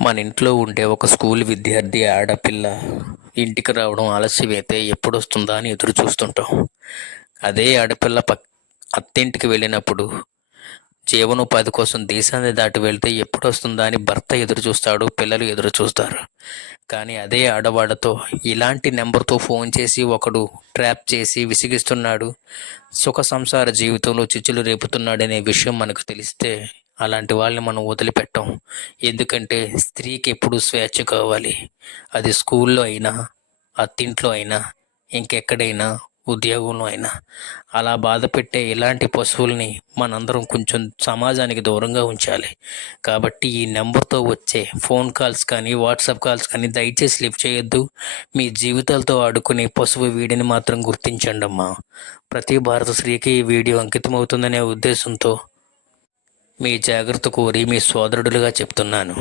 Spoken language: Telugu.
మన ఇంట్లో ఉండే ఒక స్కూల్ విద్యార్థి ఆడపిల్ల ఇంటికి రావడం ఆలస్యమైతే ఎప్పుడొస్తుందా అని ఎదురు చూస్తుంటాం. అదే ఆడపిల్ల అత్తింటికి వెళ్ళినప్పుడు జీవనోపాధి కోసం దేశాన్ని దాటి వెళ్తే ఎప్పుడొస్తుందా అని భర్త ఎదురు చూస్తాడు, పిల్లలు ఎదురు చూస్తారు. కానీ అదే ఆడవాళ్ళతో ఇలాంటి నెంబర్తో ఫోన్ చేసి ఒకడు ట్రాప్ చేసి విసిగిస్తున్నాడు, సుఖ సంసార జీవితంలో చిచ్చులు రేపుతున్నాడనే విషయం మనకు తెలిస్తే అలాంటి వాళ్ళని మనం వదిలిపెట్టాం. ఎందుకంటే స్త్రీకి ఎప్పుడు స్వేచ్ఛ కావాలి. అది స్కూల్లో అయినా, అత్తింట్లో అయినా, ఇంకెక్కడైనా, ఉద్యోగంలో అయినా. అలా బాధ పెట్టే ఇలాంటి పశువుల్ని మనందరం కొంచెం సమాజానికి దూరంగా ఉంచాలి. కాబట్టి ఈ నెంబర్తో వచ్చే ఫోన్ కాల్స్ కానీ, వాట్సాప్ కాల్స్ కానీ దయచేసి లిఫ్ట్ చేయొద్దు. మీ జీవితాలతో ఆడుకునే పశువు వీడిని మాత్రం గుర్తించండి అమ్మా. ప్రతి భారత స్త్రీకి ఈ వీడియో అంకితమవుతుందనే ఉద్దేశంతో మీ జాగ్రత్త కోరి మీ సోదరుడుగా చెప్తున్నాను.